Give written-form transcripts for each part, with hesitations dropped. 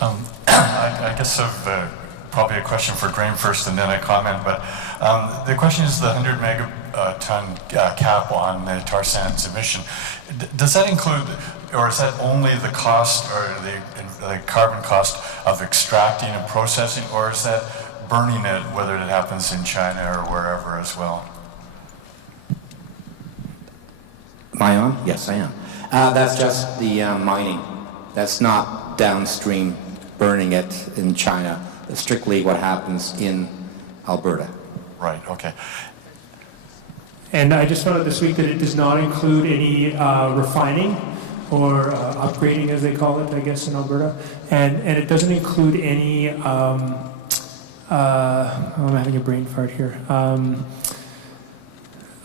I guess I've probably a question for Graham first and then a comment, but the question is the 100 megaton cap on the tar sands emission. Does that include, or is that only the cost or the carbon cost of extracting and processing, or is that burning it, whether it happens in China or wherever as well? Am I on? Yes, I am. That's just the mining. That's not downstream burning it in China. That's strictly what happens in Alberta. Right, okay. And I just found out this week that it does not include any refining or upgrading, as they call it, I guess, in Alberta. And it doesn't include any, I'm having a brain fart here,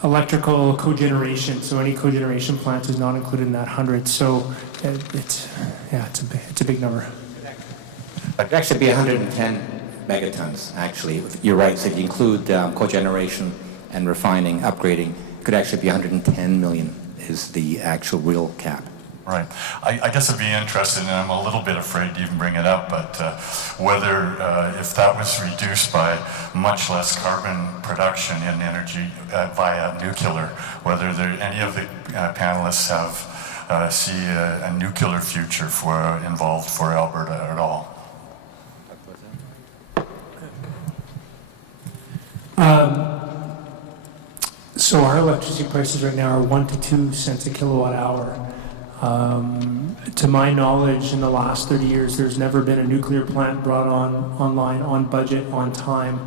electrical cogeneration. So any cogeneration plant is not included in that 100. So it's a big number. It could actually be 110 megatons, actually. You're right, so if you include cogeneration and refining, upgrading, it could actually be 110 million is the actual real cap. Right. I guess I'd be interested, and I'm a little bit afraid to even bring it up, but whether if that was reduced by much less carbon production in energy via nuclear, whether any of the panelists have see a nuclear future involved for Alberta at all. So our electricity prices right now are 1 to 2 cents a kilowatt hour. To my knowledge, in the last 30 years, there's never been a nuclear plant brought online, on budget, on time,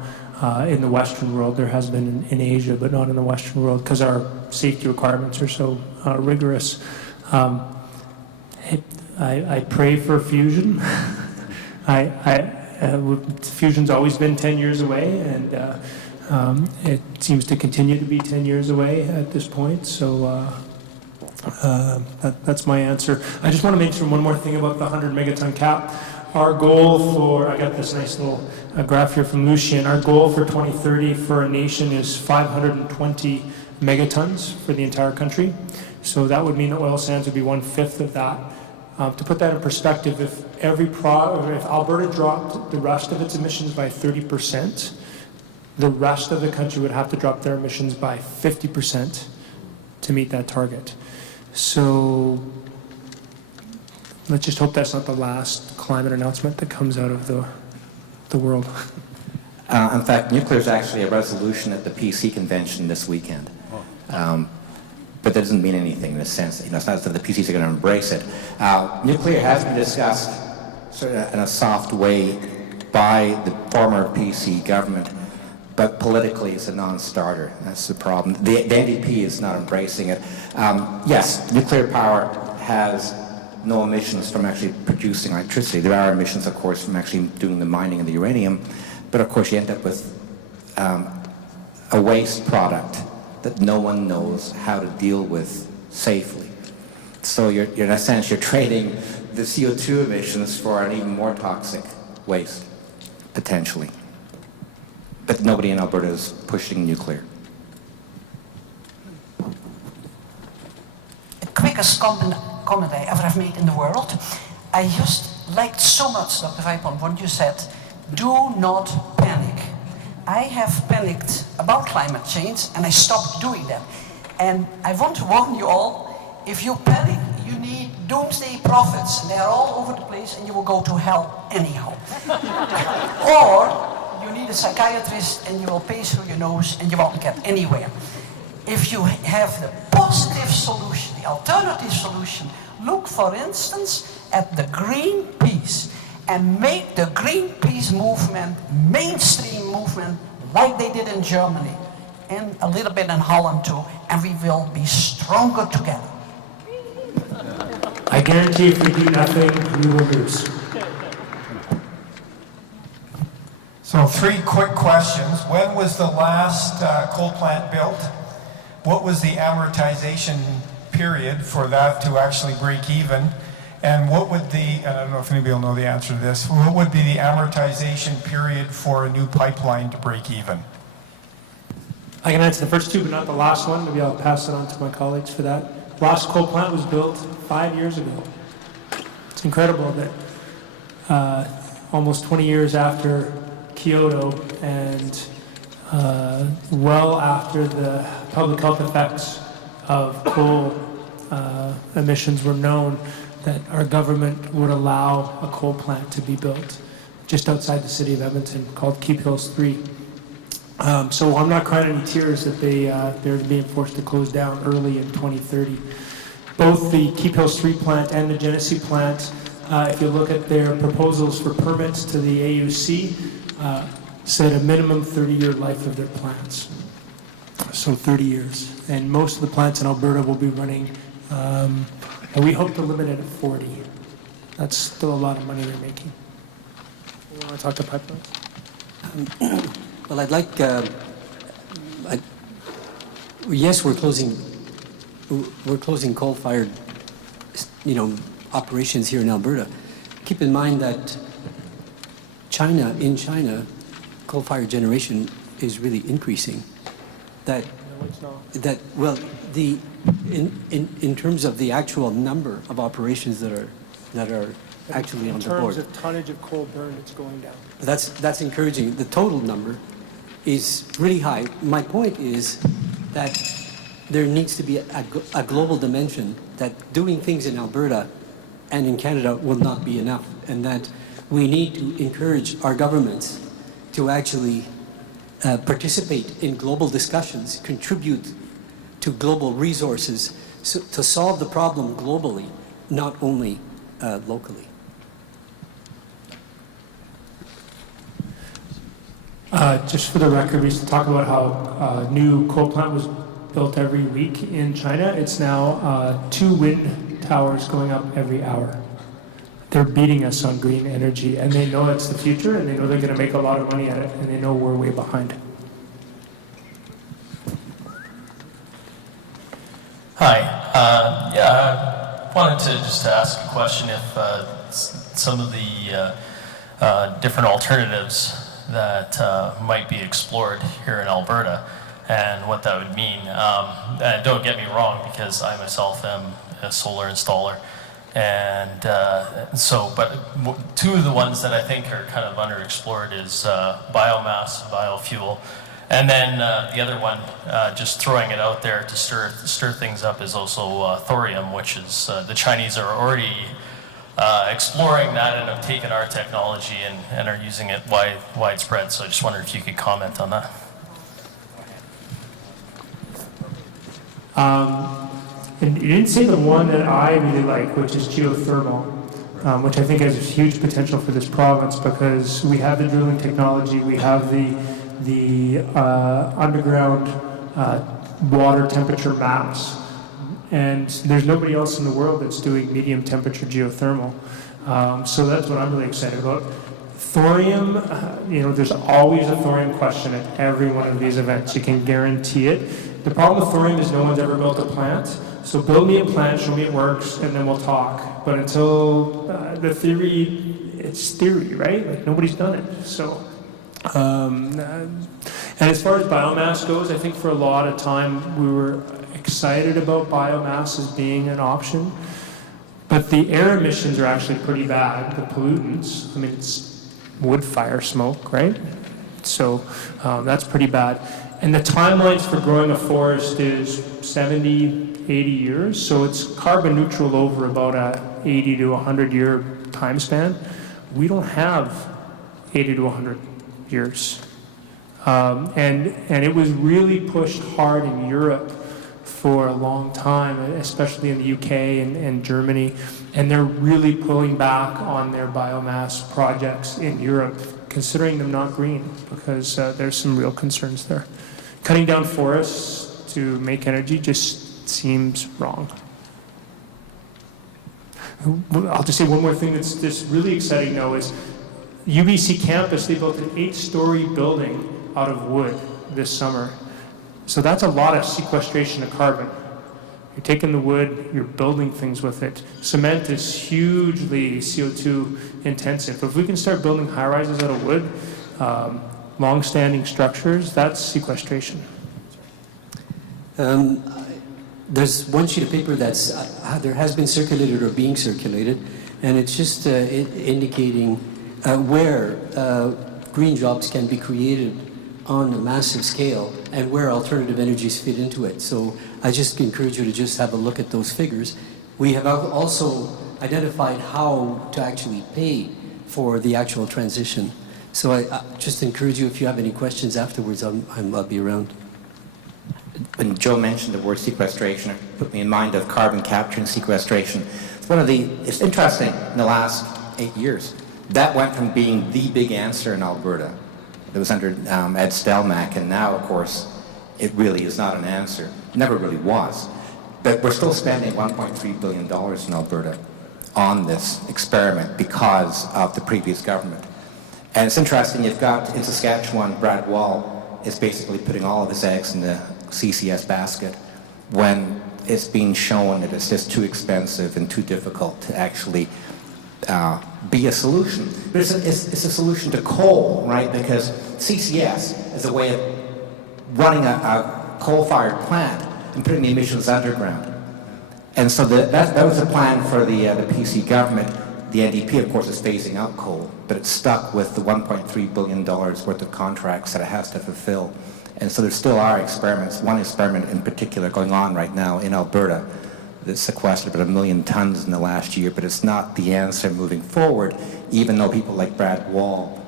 in the Western world. There has been in Asia, but not in the Western world, because our safety requirements are so rigorous. I pray for fusion. Fusion's always been 10 years away, and it seems to continue to be 10 years away at this point. So that's my answer. I just want to mention one more thing about the 100 megaton cap. Our goal for, I got this nice little graph here from Lucien, our goal for 2030 for a nation is 520 megatons for the entire country. So that would mean that oil sands would be 1/5 of that. To put that in perspective, if Alberta dropped the rest of its emissions by 30%, the rest of the country would have to drop their emissions by 50% to meet that target. So let's just hope that's not the last climate announcement that comes out of the world. In fact, nuclear is actually a resolution at the PC convention this weekend. But that doesn't mean anything in a sense. It's not that the PCs are going to embrace it. Nuclear has been discussed sort of in a soft way by the former PC government, but politically it's a non-starter. That's the problem. The NDP is not embracing it. Yes, nuclear power has no emissions from actually producing electricity. There are emissions, of course, from actually doing the mining of the uranium, but of course you end up with a waste product that no one knows how to deal with safely. So you're in a sense, you're trading the CO2 emissions for an even more toxic waste, potentially. But nobody in Alberta is pushing nuclear. The quickest comment I ever have made in the world. I just liked so much, Dr. Vipond, what you said. Do not panic. I have panicked about climate change and I stopped doing that. And I want to warn you all, if you panic, you need doomsday prophets. They are all over the place and you will go to hell anyhow. Or you need a psychiatrist and you will pay through your nose and you won't get anywhere. If you have the positive solution, the alternative solution, look for instance at the Greenpeace and make the Greenpeace movement mainstream movement like they did in Germany and a little bit in Holland too, and we will be stronger together. I guarantee if we do nothing, we will lose. So 3 quick questions. When was the last coal plant built? What was the amortization period for that to actually break even? And what would I don't know if anybody will know the answer to this, what would be the amortization period for a new pipeline to break even? I can answer the first 2, but not the last one. Maybe I'll pass it on to my colleagues for that. Last coal plant was built 5 years ago. It's incredible that almost 20 years after Kyoto and well after the public health effects of coal emissions were known, that our government would allow a coal plant to be built just outside the city of Edmonton called Keep Hills 3. So I'm not crying any tears that they're being forced to close down early in 2030. Both the Keep Hills 3 plant and the Genesee plant, if you look at their proposals for permits to the AUC, said a minimum 30-year life of their plants. So 30 years. And most of the plants in Alberta will be running, and we hope to limit it at 40. That's still a lot of money they're making. You want to talk to pipelines? Well, I'd like, yes, we're closing coal-fired, operations here in Alberta. Keep in mind that in China, coal-fired generation is really increasing. In terms of the actual number of operations that are actually on the board. In terms of tonnage of coal burned, it's going down. That's encouraging. The total number is really high. My point is that there needs to be a global dimension, that doing things in Alberta and in Canada will not be enough, and that we need to encourage our governments to actually participate in global discussions, contribute to global resources to solve the problem globally, not only locally. Just for the record, we used to talk about how a new coal plant was built every week in China. It's now 2 wind towers going up every hour. They're beating us on green energy, and they know it's the future, and they know they're going to make a lot of money at it, and they know we're way behind. Hi. I wanted to just ask a question if some of the different alternatives that might be explored here in Alberta and what that would mean. And don't get me wrong, because I myself am a solar installer. And but two of the ones that I think are kind of underexplored is biomass, biofuel, and then the other one, just throwing it out there to stir things up, is also thorium, which is the Chinese are already exploring that and have taken our technology and are using it widespread. So I just wondered if you could comment on that. And you didn't say the one that I really like, which is geothermal, which I think has huge potential for this province, because we have the drilling technology, we have the underground water temperature maps, and there's nobody else in the world that's doing medium temperature geothermal. So that's what I'm really excited about. Thorium, there's always a thorium question at every one of these events. You can guarantee it. The problem with thorium is no one's ever built a plant. So build me a plant, show me it works, and then we'll talk. But until the theory, it's theory, right? Like, nobody's done it. So, and as far as biomass goes, I think for a lot of time we were excited about biomass as being an option. But the air emissions are actually pretty bad, the pollutants. I mean, it's wood fire smoke, right? So that's pretty bad. And the timelines for growing a forest is 70, 80 years. So it's carbon neutral over about a 80 to 100 year time span. We don't have 80 to 100 years. And it was really pushed hard in Europe for a long time, especially in the UK and Germany. And they're really pulling back on their biomass projects in Europe, considering them not green, because there's some real concerns there. Cutting down forests to make energy just seems wrong. I'll just say one more thing that's just really exciting now is UBC campus, they built an 8-story building out of wood this summer. So that's a lot of sequestration of carbon. You're taking the wood, you're building things with it. Cement is hugely CO2 intensive. If we can start building high-rises out of wood, long-standing structures, that's sequestration. There's one sheet of paper that's there has been circulated or being circulated, And it's just indicating where green jobs can be created on a massive scale and where alternative energies fit into it. So I just encourage you to just have a look at those figures. We have also identified how to actually pay for the actual transition. So I just encourage you, if you have any questions afterwards, I'll be around. When Joe mentioned the word sequestration, it put me in mind of carbon capture and sequestration. It's interesting, in the last 8 years, that went from being the big answer in Alberta. It was under Ed Stelmach, and now, of course, it really is not an answer. Never really was. But we're still spending $1.3 billion in Alberta on this experiment because of the previous government. And it's interesting, you've got, in Saskatchewan, Brad Wall is basically putting all of his eggs in the CCS basket when it's being shown that it's just too expensive and too difficult to actually be a solution. But it's a solution to coal, right? Because CCS is a way of running a coal-fired plant and putting the emissions underground. And so that was the plan for the PC government. The NDP, of course, is phasing out coal, but it's stuck with the $1.3 billion worth of contracts that it has to fulfill. And so there still are experiments, one experiment in particular going on right now in Alberta that sequestered about 1 million tons in the last year, but it's not the answer moving forward, even though people like Brad Wall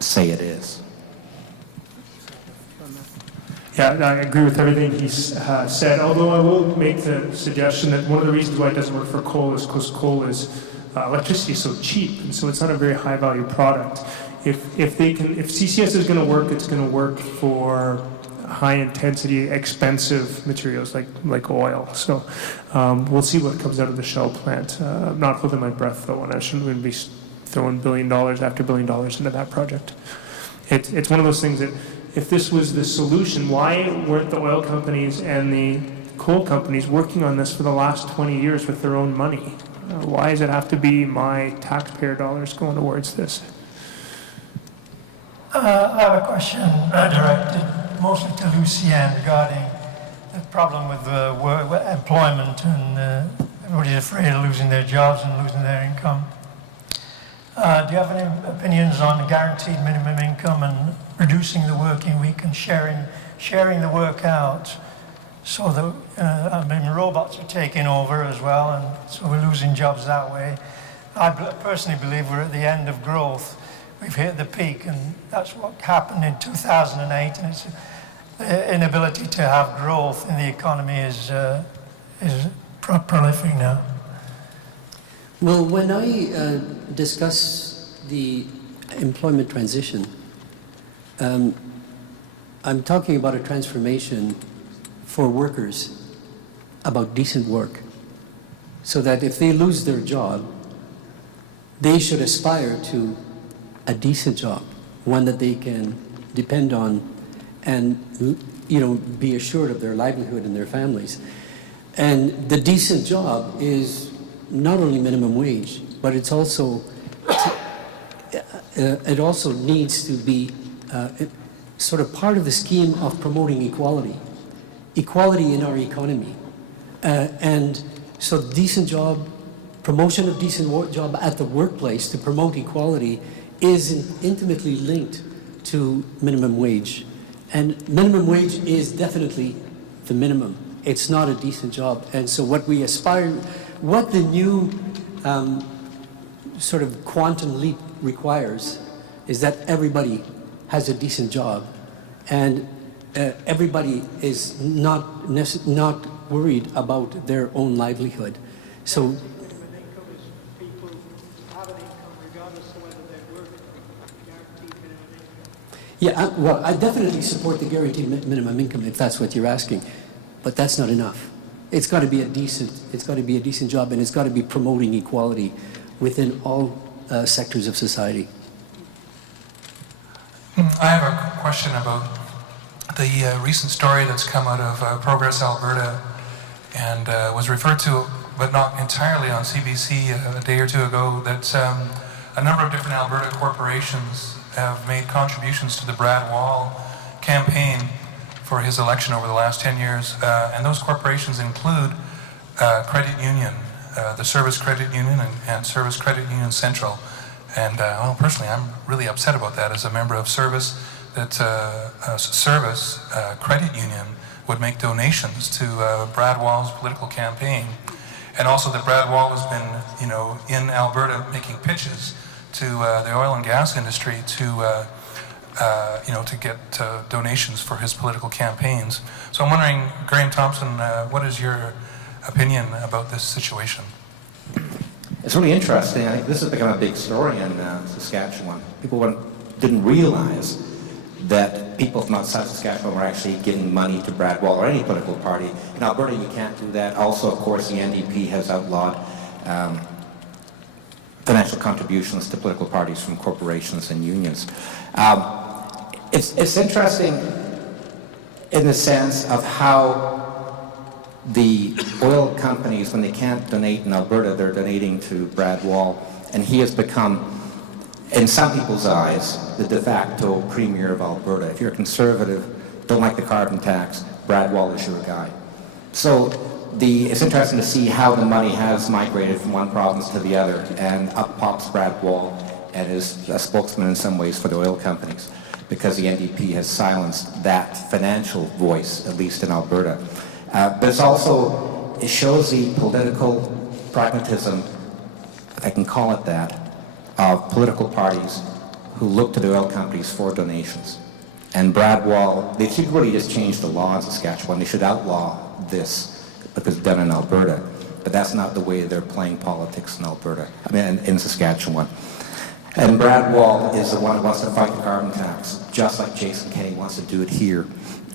say it is. Yeah, I agree with everything he's said, although I will make the suggestion that one of the reasons why it doesn't work for coal is because coal is, electricity is so cheap, and so it's not a very high value product. If CCS is going to work, it's going to work for high intensity, expensive materials like oil. So we'll see what comes out of the Shell plant. I'm not holding my breath though, and I shouldn't be throwing $1 billion after $1 billion into that project. It's one of those things that if this was the solution, why weren't the oil companies and the coal companies working on this for the last 20 years with their own money? Why does it have to be my taxpayer dollars going towards this? I have a question directed mostly to Lucien regarding the problem with employment, and everybody's afraid of losing their jobs and losing their income. Do you have any opinions on guaranteed minimum income and reducing the working week and sharing the work out, so that robots are taking over as well, and so we're losing jobs that way? I personally believe we're at the end of growth. We've hit the peak, and that's what happened in 2008, and it's the inability to have growth in the economy is prolific now. Well, when I discuss the employment transition, I'm talking about a transformation for workers, about decent work, so that if they lose their job, they should aspire to a decent job, one that they can depend on and, be assured of their livelihood and their families. And the decent job is not only minimum wage, but it's also it also needs to be sort of part of the scheme of promoting equality in our economy. And so decent job, promotion of decent job at the workplace to promote equality is intimately linked to minimum wage. And minimum wage is definitely the minimum. It's not a decent job. And so what we aspire, what the new sort of quantum leap requires is that everybody has a decent job, and everybody is not worried about their own livelihood. So yeah, well, I definitely support the guaranteed minimum income if that's what you're asking, but that's not enough. It's got to be a decent job, and it's got to be promoting equality within all sectors of society. I have a question about the recent story that's come out of Progress Alberta and was referred to, but not entirely, on CBC a day or two ago, that a number of different Alberta corporations have made contributions to the Brad Wall campaign for his election over the last 10 years, and those corporations include credit union the Service Credit Union and Service Credit Union Central. And well, personally, I'm really upset about that as a member of Service, that a Service Credit Union would make donations to Brad Wall's political campaign. And also that Brad Wall has been, you know, in Alberta making pitches to the oil and gas industry to, you know, to get donations for his political campaigns. So I'm wondering, Graham Thompson, what is your opinion about this situation? It's really interesting. I think this has become a big story in Saskatchewan. People didn't realize that people from outside Saskatchewan were actually giving money to Brad Wall or any political party. In Alberta, you can't do that. Also, of course, the NDP has outlawed financial contributions to political parties from corporations and unions. It's interesting in the sense of how the oil companies, when they can't donate in Alberta, they're donating to Brad Wall, and he has become, in some people's eyes, the de facto premier of Alberta. If you're a conservative, don't like the carbon tax, Brad Wall is your guy. So it's interesting to see how the money has migrated from one province to the other, and up pops Brad Wall and is a spokesman in some ways for the oil companies, because the NDP has silenced that financial voice, at least in Alberta. But it shows the political pragmatism, if I can call it that, of political parties who look to the oil companies for donations. And Brad Wall, they should really just change the law in Saskatchewan. They should outlaw this because it's done in Alberta. But that's not the way they're playing politics in Alberta, in Saskatchewan. And Brad Wall is the one who wants to fight the carbon tax, just like Jason Kenney wants to do it here.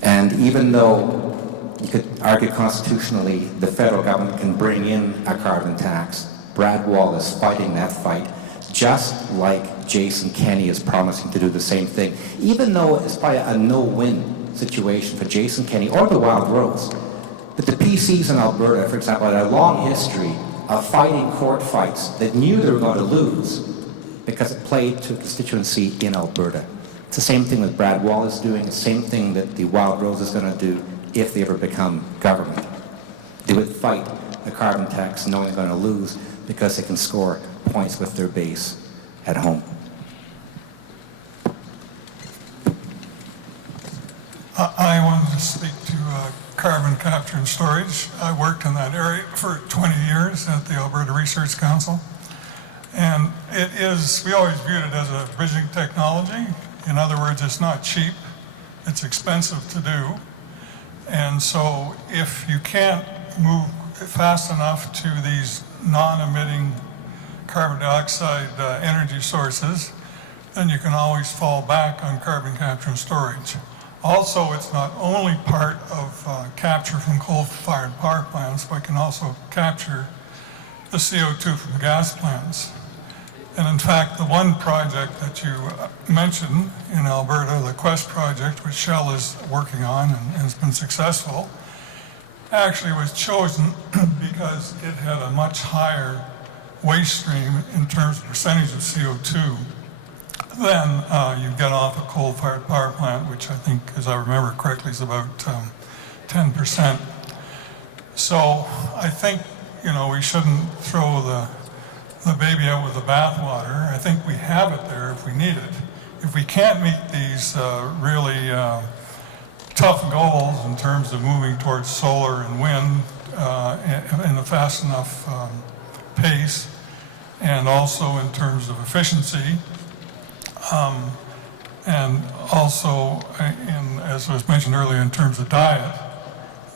And even though you could argue constitutionally the federal government can bring in a carbon tax, Brad Wall is fighting that fight, just like Jason Kenney is promising to do the same thing, even though it's probably a no-win situation for Jason Kenney or the Wild Rose. But the PCs in Alberta, for example, had a long history of fighting court fights that knew they were going to lose because it played to a constituency in Alberta. It's the same thing that Brad Wall is doing, the same thing that the Wild Rose is going to do if they ever become government. They would fight the carbon tax knowing they're going to lose because they can score points with their base at home. I wanted to speak to carbon capture and storage. I worked in that area for 20 years at the Alberta Research Council. And we always viewed it as a bridging technology. In other words, it's not cheap, it's expensive to do. And so if you can't move fast enough to these non-emitting carbon dioxide energy sources, then you can always fall back on carbon capture and storage. Also, it's not only part of capture from coal-fired power plants, but can also capture the CO2 from gas plants. And in fact, the one project that you mentioned in Alberta, the Quest project, which Shell is working on and has been successful, actually was chosen because it had a much higher waste stream in terms of percentage of CO2 than you get off a coal-fired power plant, which I think, as I remember correctly, is about 10%. So I think, we shouldn't throw the baby out with the bathwater. I think we have it there if we need it. If we can't meet these really tough goals in terms of moving towards solar and wind in a fast enough pace, and also in terms of efficiency, and also, as was mentioned earlier, in terms of diet,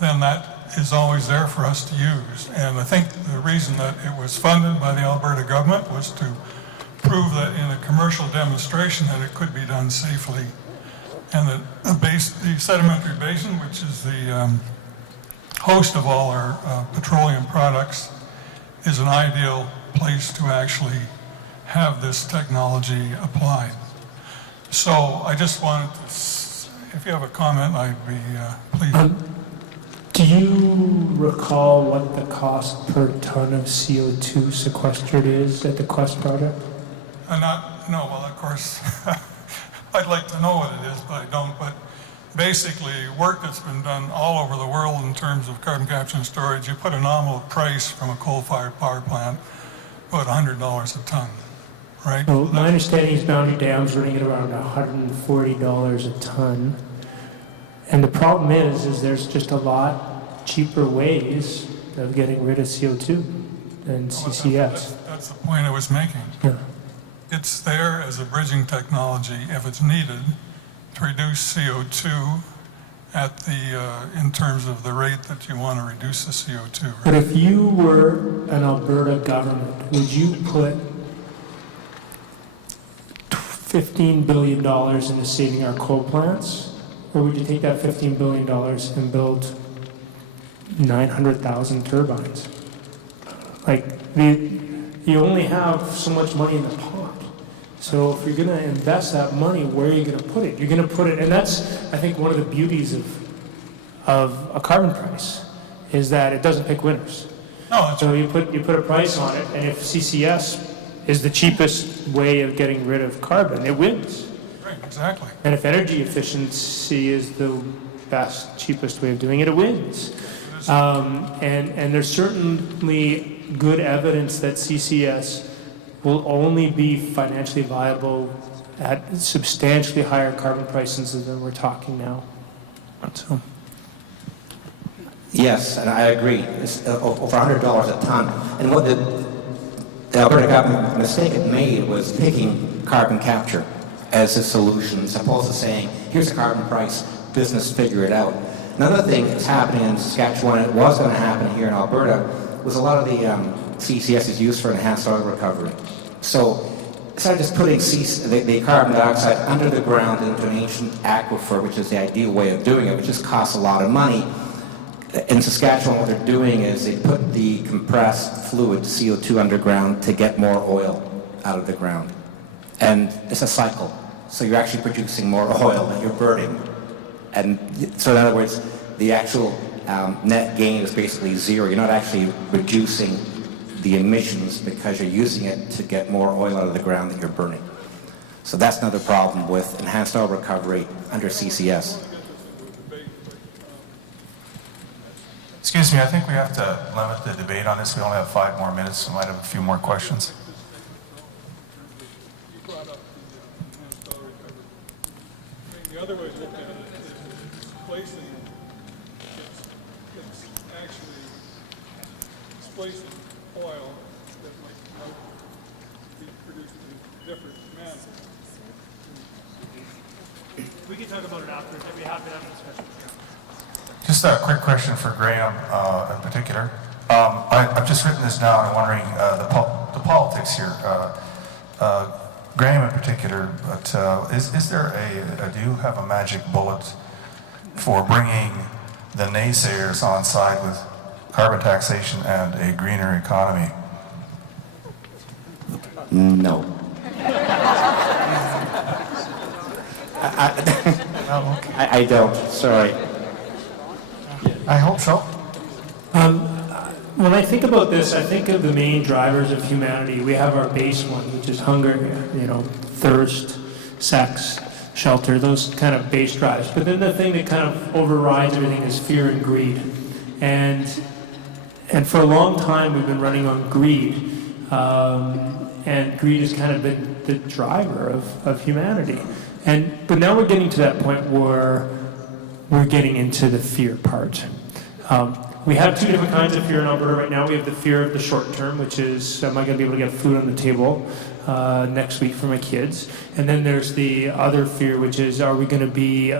then that is always there for us to use. And I think the reason that it was funded by the Alberta government was to prove that in a commercial demonstration that it could be done safely. And that the sedimentary basin, which is the host of all our petroleum products, is an ideal place to actually have this technology applied. So I just wanted to, if you have a comment, I'd be pleased. Do you recall what the cost per ton of CO2 sequestered is at the Quest project? No, well, of course, I'd like to know what it is, but I don't. But basically work that's been done all over the world in terms of carbon capture and storage. You put a nominal price from a coal-fired power plant, about $100 a ton, right? Well, my understanding is Boundary Dam's running at around $140 a ton. And the problem is there's just a lot cheaper ways of getting rid of CO2 than CCS. That's the point I was making. Yeah. It's there as a bridging technology if it's needed to reduce CO2 at the, in terms of the rate that you want to reduce the CO2. Right? But if you were an Alberta government, would you put $15 billion into saving our coal plants? Or would you take that $15 billion and build 900,000 turbines? Like, you only have so much money in the pot. So if you're going to invest that money, where are you going to put it? You're going to put it, and that's, I think, one of the beauties of a carbon price, is that it doesn't pick winners. No, So you put a price on it, and if CCS is the cheapest way of getting rid of carbon, it wins. right, exactly. And if energy efficiency is the best, cheapest way of doing it, it wins. And there's certainly good evidence that CCS will only be financially viable at substantially higher carbon prices than we're talking now. So. Yes, and I agree. It's over $100 a ton. And what the Alberta government mistake it made was picking carbon capture as a solution, as opposed to saying, here's a carbon price, business figure it out. Another thing that's happening in Saskatchewan, and it was going to happen here in Alberta, was a lot of the CCS is used for enhanced oil recovery. So instead of just putting the carbon dioxide under the ground into an ancient aquifer, which is the ideal way of doing it, which just costs a lot of money, in Saskatchewan what they're doing is they put the compressed fluid, CO2, underground to get more oil out of the ground. And it's a cycle. So you're actually producing more oil than you're burning. And so in other words, the actual net gain is basically zero. You're not actually reducing the emissions because you're using it to get more oil out of the ground that you're burning. So that's another problem with enhanced oil recovery under CCS. Excuse me, I think we have to limit the debate on this. We only have 5 more minutes, so we might have a few more questions. The other way to look at it is displacing, it's actually displacing oil that might be produced in a different manner. We can talk about it after. I'd be happy to have a discussion. Just a quick question for Graham in particular. I've just written this down. I'm wondering the politics here. Graham in particular, but is there do you have a magic bullet for bringing the naysayers on side with carbon taxation and a greener economy? No. I don't, sorry. I hope so. When I think about this, I think of the main drivers of humanity. We have our base one, which is hunger, thirst, sex, shelter, those kind of base drives. But then the thing that kind of overrides everything is fear and greed. And for a long time, we've been running on greed. And greed has kind of been the driver of humanity. But now we're getting to that point where we're getting into the fear part. We have 2 different kinds of fear in Alberta right now. We have the fear of the short term, which is, am I going to be able to get food on the table next week for my kids? And then there's the other fear, which is, are we going to be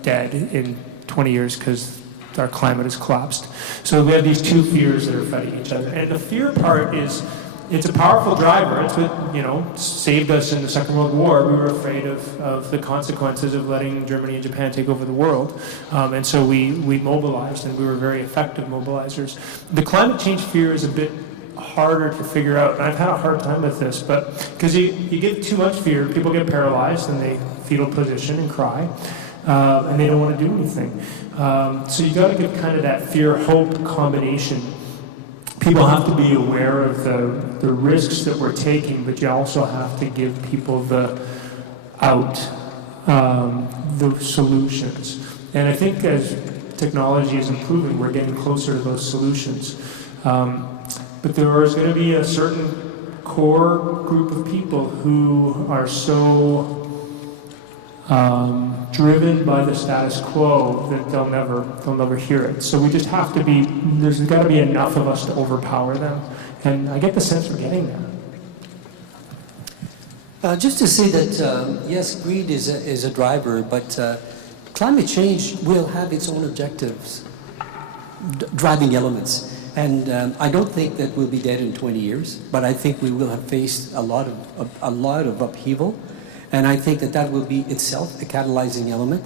dead in 20 years because our climate has collapsed? So we have these 2 fears that are fighting each other. And the fear part is, it's a powerful driver. It's what, saved us in the Second World War. We were afraid of the consequences of letting Germany and Japan take over the world. And so we mobilized, and we were very effective mobilizers. The climate change fear is a bit harder to figure out, and I've had a hard time with this, but because you give too much fear, people get paralyzed, and they fetal position and cry, and they don't want to do anything. So you got to give kind of that fear-hope combination. People have to be aware of the risks that we're taking, but you also have to give people the out the solutions. And I think as technology is improving, we're getting closer to those solutions. But there is going to be a certain core group of people who are so driven by the status quo that they'll never hear it. So we just have to be, there's got to be enough of us to overpower them. And I get the sense we're getting there. Just to say that, yes, greed is a driver, but climate change will have its own objectives, driving elements. And I don't think that we'll be dead in 20 years, but I think we will have faced a lot of upheaval. And I think that will be itself a catalyzing element.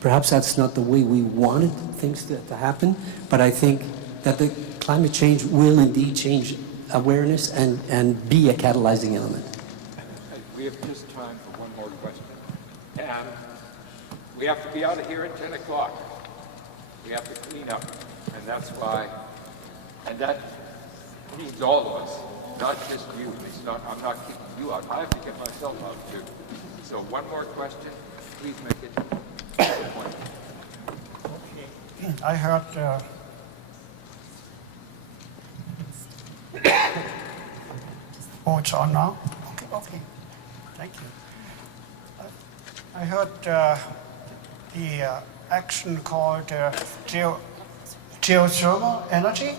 Perhaps that's not the way we wanted things to happen, but I think that the climate change will indeed change awareness and be a catalyzing element. We have just time for one more question. And we have to be out of here at 10 o'clock. We have to clean up, and that's why, and that needs all of us, not just you. I'm not kicking you out. I have to get myself out too. So one more question. Please make it to the point. Okay. I heard oh, it's on now? Okay. Thank you. I heard the action called geothermal energy,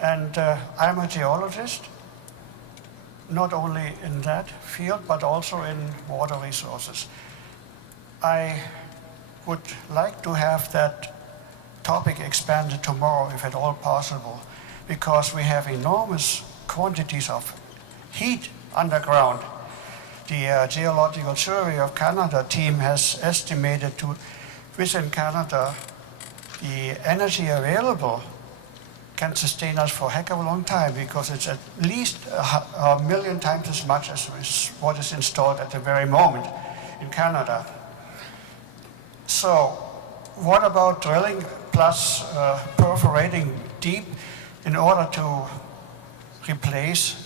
and I'm a geologist, not only in that field, but also in water resources. I would like to have that topic expanded tomorrow, if at all possible, because we have enormous quantities of heat underground. The Geological Survey of Canada team has estimated within Canada, the energy available can sustain us for a heck of a long time, because it's at least a million times as much as what is installed at the very moment in Canada. So what about drilling plus perforating deep in order to replace,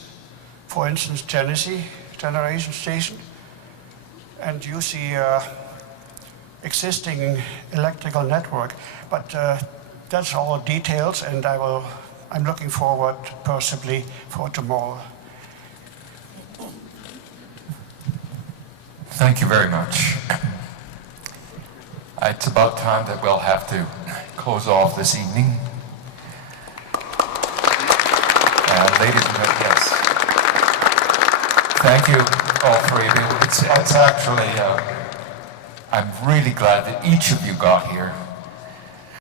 for instance, Generation Station, and use the existing electrical network? But that's all details, and I'm looking forward possibly for tomorrow. Thank you very much. It's about time that we'll have to close off this evening. And ladies and gentlemen, yes. Thank you, all three of you. It's actually, I'm really glad that each of you got here.